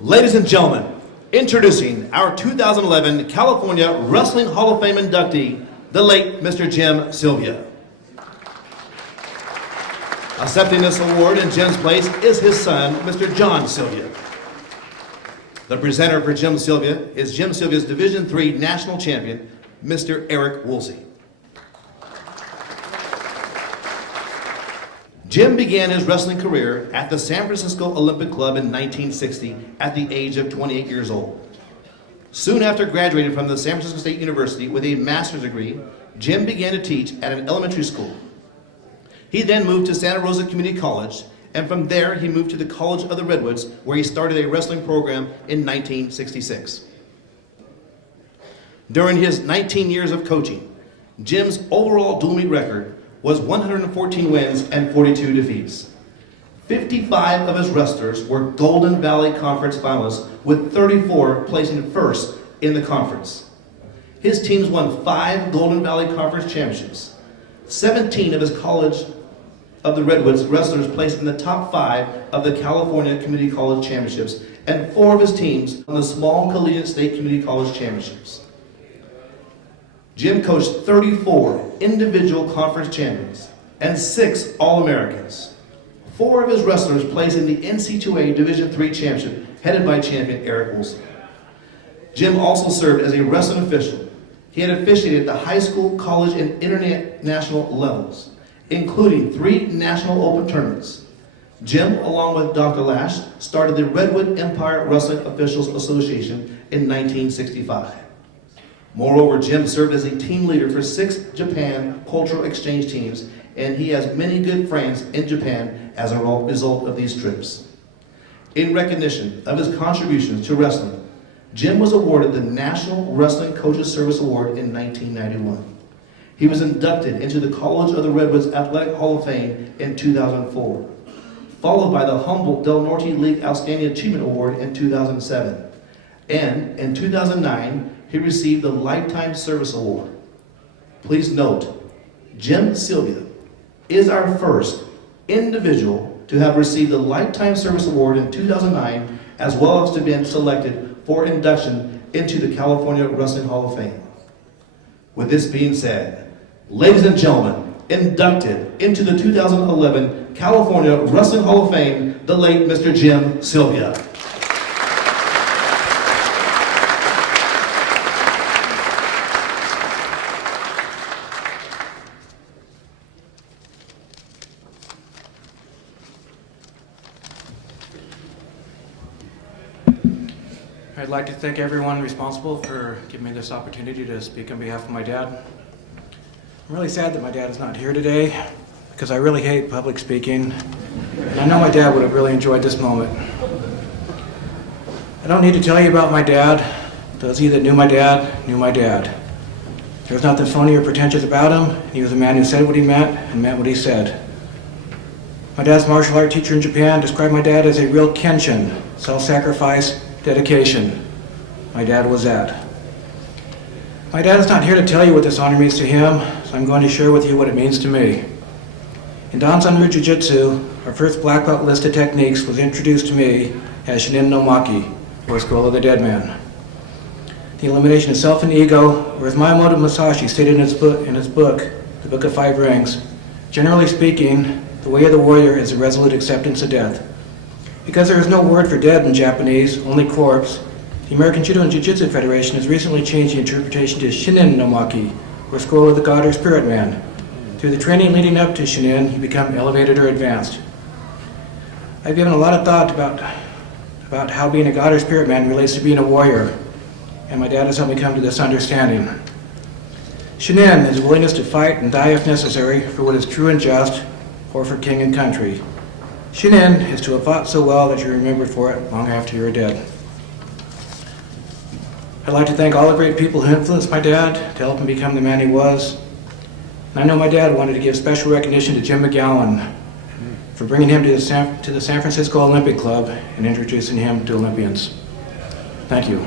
Ladies and gentlemen, introducing our 2011 California Wrestling Hall of Fame inductee, the late Mr. Jim Sylvia. Accepting this award in Jim's place is his son, Mr. John Sylvia. The presenter for Jim Sylvia is Jim Sylvia's Division III National Champion, Mr. Eric Woolsey. Jim began his wrestling career at the San Francisco Olympic Club in 1960 at the age of 28 years old. Soon after graduating from the San Francisco State University with a master's degree, Jim began to teach at an elementary school. He then moved to Santa Rosa Community College, and from there he moved to the College of the Redwoods, where he started a wrestling program in 1966. During his 19 years of coaching, Jim's overall dual meet record was 114 wins and 42 defeats. 55 of his wrestlers were Golden Valley Conference finalists, with 34 placing first in the conference. His teams won 5 Golden Valley Conference championships. 17 of his College of the Redwoods wrestlers placed in the top 5 of the California Community College Championships, and 4 of his teams won the Small Collegiate State Community College Championships. Jim coached 34 individual conference champions and 6 All-Americans. 4 of his wrestlers placed in the NC2A Division III Championship, headed by champion Eric Woolsey. Jim also served as a wrestling official. He had officiated at the high school, college, and international levels, including 3 national open tournaments. Jim, along with Dr. Lash, started the Redwood Empire Wrestling Officials Association in 1965. Moreover, Jim served as a team leader for 6 Japan cultural exchange teams, and he has many good friends in Japan as a result of these trips. In recognition of his contributions to wrestling, Jim was awarded the National Wrestling Coaches Service Award in 1991. He was inducted into the College of the Redwoods Athletic Hall of Fame in 2004, followed by the Humboldt Del Norte League Outstanding Achievement Award in 2007. And in 2009, he received the Lifetime Service Award. Please note, Jim Sylvia is our first individual to have received the Lifetime Service Award in 2009, as well as to be selected for induction into the California Wrestling Hall of Fame. With this being said, ladies and gentlemen, inducted into the 2011 California Wrestling Hall of Fame, the late Mr. Jim Sylvia. I'd like to thank everyone responsible for giving me this opportunity to speak on behalf of my dad. I'm really sad that my dad is not here today, because I really hate public speaking, and I know my dad would have really enjoyed this moment. I don't need to tell you about my dad. Those of you that knew my dad, knew my dad. There was nothing phony or pretentious about him. He was a man who said what he meant and meant what he said. My dad's martial art teacher in Japan described my dad as a real kenshin, self-sacrifice, dedication. My dad was that. My dad is not here to tell you what this honor means to him, so I'm going to share with you what it means to me. In Danzanryu Jiu-Jitsu, our first black belt list of techniques was introduced to me as Shinin no Maki, or Scroll of the Dead Man. The elimination of self and ego, or as Miyamoto Musashi stated in his book, The Book of Five Rings, generally speaking, the way of the warrior is a resolute acceptance of death. Because there is no word for dead in Japanese, only corpse, the American Judo and Jiu-Jitsu Federation has recently changed the interpretation to Shinin no Maki, or Scroll of the God or Spirit Man. Through the training leading up to Shinin, you become elevated or advanced. I've given a lot of thought about how being a God or Spirit Man relates to being a warrior, and my dad has helped me come to this understanding. Shinin is willingness to fight and die if necessary for what is true and just, or for king and country. Shinin is to have fought so well that you're remembered for it long after you're dead. I'd like to thank all the great people who influenced my dad to help him become the man he was. And I know my dad wanted to give special recognition to Jim McGowan for bringing him to the San Francisco Olympic Club and introducing him to Olympians. Thank you.